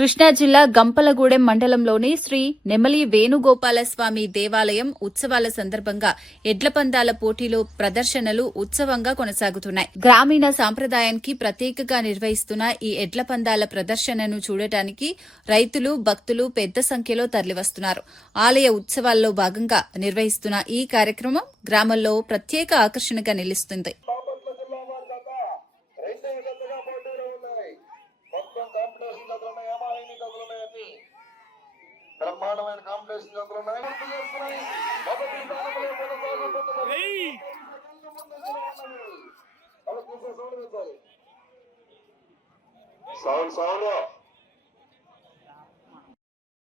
కృష్ణా జిల్లా గంపలగూడెం మండలంలోని శ్రీ నెమలి వేణుగోపాలస్వామి దేవాలయం ఉత్సవాల సందర్భంగా ఎడ్ల పందాల పోటీలు ప్రదర్శనలు ఉత్సవంగా కొనసాగుతున్నాయి. గ్రామీణ సాంప్రదాయానికి ప్రత్యేకగా నిర్వహిస్తున్న ఈ ఎడ్ల పందాల ప్రదర్శనను చూడటానికి రైతులు, భక్తులు పెద్ద సంఖ్యలో తరలివస్తున్నారు. ఆలయ ఉత్సవాల్లో భాగంగా నిర్వహిస్తున్న ఈ కార్యక్రమం గ్రామంలో ప్రత్యేక ఆకర్షణగా నిలుస్తుంది. బ్రహ్మాండమైన కాంపిటీషన్ జరుగుతున్నాయి. సౌండ్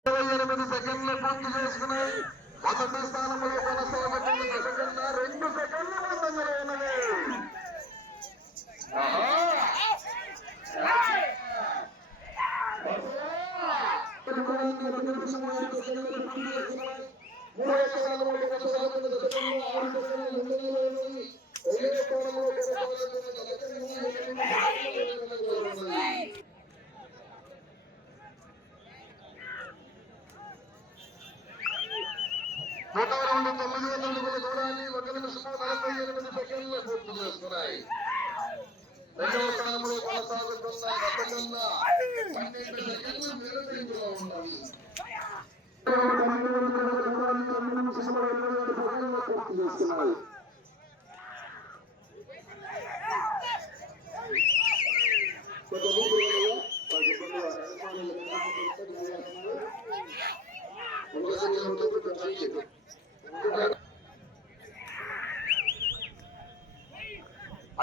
28 సెకండ్లు పూర్తి చేసుకున్నాయి. మొదటి స్థానంలో కొనసాగుతున్న సెకండ్ 2 సెకండ్ల ముందంజలో ఉన్నది. దూరాన్ని 1 నిమిషం 48 సెకండ్లు పూర్తి చేసుకున్నాయి. రెండవ స్థానంలో కొనసాగుతున్న గతకన్నా 12 సెకండ్లు నిరంతరంగా ఉన్నాయి. పూర్తి చేస్తున్నాయి.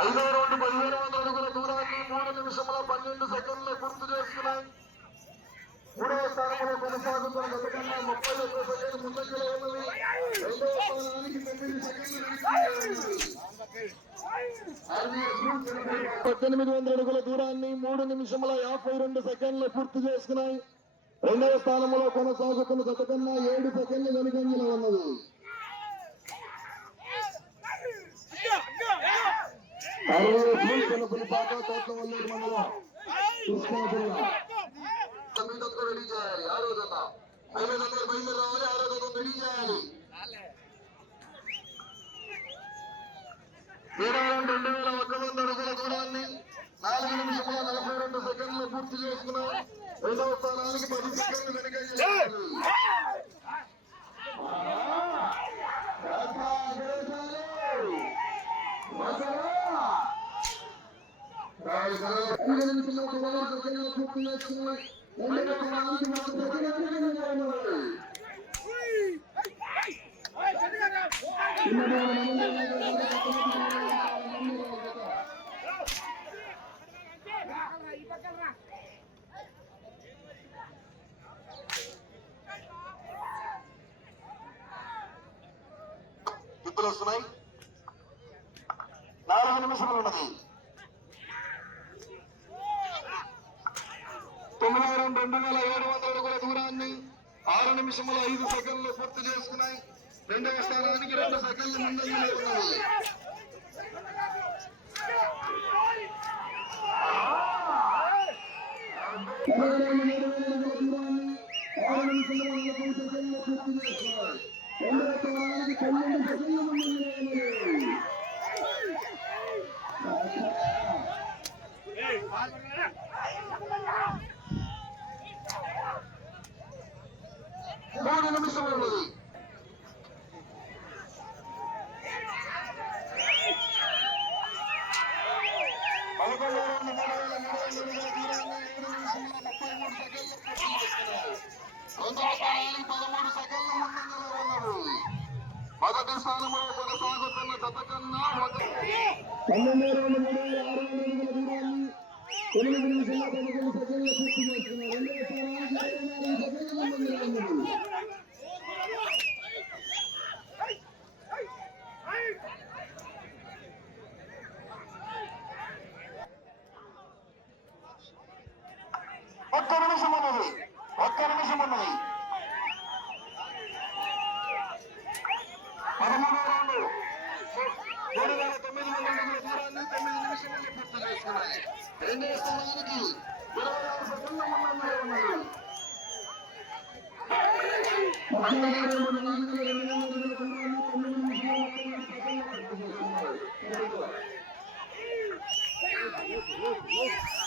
ఐదో రౌండ్ 1700 అడుగుల దూరాన్ని 3 నిమిషముల 12 సెకండ్లు పూర్తి చేసుకున్నాయి. మూడవ స్థానంలో కొనసాగుతున్న గతకన్నా 31 సెకండ్లు ముందంజలో ఉన్నది. రెండవ స్థానానికి 9 సెకండ్లు 1800 అడుగుల దూరాన్ని 3 నిమిషముల 52 సెకండ్లు పూర్తి చేసుకున్నాయి. రెండవ స్థానంలో కొనసాగుతున్న గతకన్నా 7 సెకండ్లు వెనుకంజలో ఉన్నది. పులిపాక తోటవల్లి మండలం కృష్ణా జిల్లా రెడీ చేయాలి. 6వ జత 500 బయలుదేరి రావాలి. 6వ జత రెడీ చేయాలి. 2100 అడుగుల దూరాన్ని 4 నిమిషముల 42 సెకండ్లు పూర్తి చేసుకున్నాం. రెండవ స్థానానికి 10 సెకండ్లు వెనుకంజలో పూర్తి చేసుకున్నాం. రెండవ స్థానానికి 10 సెకండ్లు ఇప్పులు వస్తున్నాయి. 4 నిమిషాలు ఉన్నది. 9,700 అడుగుల దూరాన్ని 6 నిమిషముల 5 సెకండ్లు పూర్తి చేసుకున్నాయి. రెండవ స్థానానికి 2 సెకండ్లు ముందంజలో ఉన్నది. మూడు నిమిషములు ఉన్నది. మొదటి స్థానంలో కొనసాగుతున్న జత కన్నా 12 రౌండ్ 3,600 అడుగుల దూరాన్ని 8 నిమిషాల 11 సెకండ్లు పూర్తి చేస్తున్నారు. రెండవ స్థానానికి 24 సెకండ్ల ముందంజలో ఉన్నది. ఒక్క నిమిషం ఉన్నది. 13వ రౌండ్ 3,900 అడుగుల దూరాన్ని 9 నిమిషాల్లో పూర్తి చేసుకున్నాయి. రెండవ స్థానానికి 26 సెకండ్ల ముందంజలో ఉన్నది. Thank you.